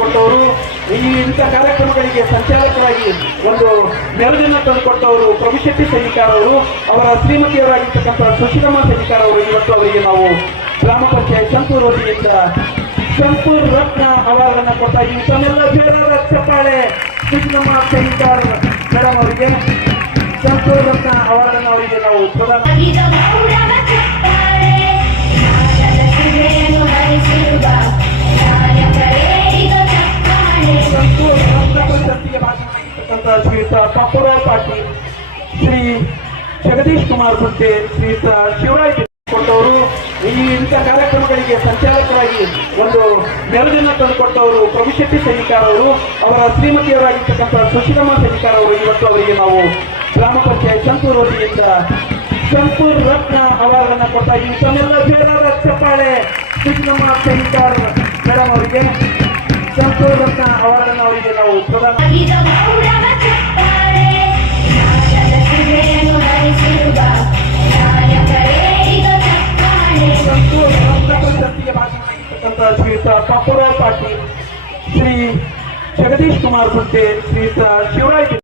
ಕೊಟ್ಟವರು ಈ ಇಂಥ ಕಾರ್ಯಕ್ರಮಗಳಿಗೆ ಸಂಚಾಲಕರಾಗಿ ಒಂದು ನೆರಳನ್ನು ತಂದುಕೊಟ್ಟವರು ಕೊಟ್ಟವರು ಸೈನಿಕಾರ ಅವರು, ಅವರ ಶ್ರೀಮತಿಯವರಾಗಿರ್ತಕ್ಕಂಥ ಸುಶೀಲಮ್ಮ ಸೈನಿಕಾರ ಅವರು ಇವತ್ತು ಅವರಿಗೆ ನಾವು ಗ್ರಾಮ ಪಂಚಾಯತ್ ಸಂತೂರು ವತಿಯಿಂದ ಸಂತೂರ್ ರತ್ನ ಅವಾರ್ಡನ್ನು ಕೊಟ್ಟ ಈ ತನ್ನೆಲ್ಲ ಬೇರಾದ ಚಪ್ಪಾಳೆ, ಸುಶೀಲಮ್ಮ ಸೈನಿಕಾರ, ಮೇಡಮ್ ಅವರಿಗೆ ಸಂತೂರ್ ರತ್ನ ಅವಾರ್ಡನ್ನು ಅವರಿಗೆ ನಾವು ಪ್ರದಾನ ಭಾಷಣವಾಗಿರ್ತಕ್ಕಂಥ ಶ್ರೀಯುತ ಪಪ್ಪುರಾವ್ ಪಾಟೀಲ್, ಶ್ರೀ ಜಗದೀಶ್ ಕುಮಾರ್ ಗುಂಟೆ ಶ್ರೀಯುತ ಶಿವರಾಜ್ ಕೊಟ್ಟವರು ಈ ಇಂಥ ಕಾರ್ಯಕ್ರಮಗಳಿಗೆ ಸಂಚಾಲಕರಾಗಿ ಒಂದು ನೆರಳನ್ನು ತಂದುಕೊಟ್ಟವರು ಪ್ರಭುಶೆಟ್ಟಿ ಸೈನಿಕಾರ ಅವರು, ಅವರ ಶ್ರೀಮತಿಯವರಾಗಿರ್ತಕ್ಕಂಥ ಸುಶೀಲಮ್ಮ ಸೈನಿಕಾರ ಅವರು ಇವತ್ತು ಅವರಿಗೆ ನಾವು ಗ್ರಾಮ ಪಂಚಾಯತ್ ಸಂತೂರು ವತಿಯಿಂದ ಸಂತೂರ್ ರತ್ನ ಅವಾರ್ಡನ್ನು ಕೊಟ್ಟ ಈ ತಮ್ಮೆಲ್ಲ ಬೇರಾದ ಚಪ್ಪಾಳೆ ಸುಶೀಲಮ್ಮ ಸೈನಿಕಾರ್. ಮೇಡಮ್ ಅವರಿಗೆ ಸಂತೂರ್ ರತ್ನ ಅವಾರ್ಡನ್ನು ಅವರಿಗೆ ನಾವು ಪ್ರದಾನ ಭಾಷಣವಾಗಿರ್ತಕ್ಕಂಥ ಶ್ರೀಯುತ ಪಪ್ಪುರಾವ್ ಪಾಟೀಲ್ ಶ್ರೀ ಜಗದೀಶ್ ಕುಮಾರ್ ಗುಂಟೆ ಶ್ರೀಯುತ ಶಿವರಾಜ್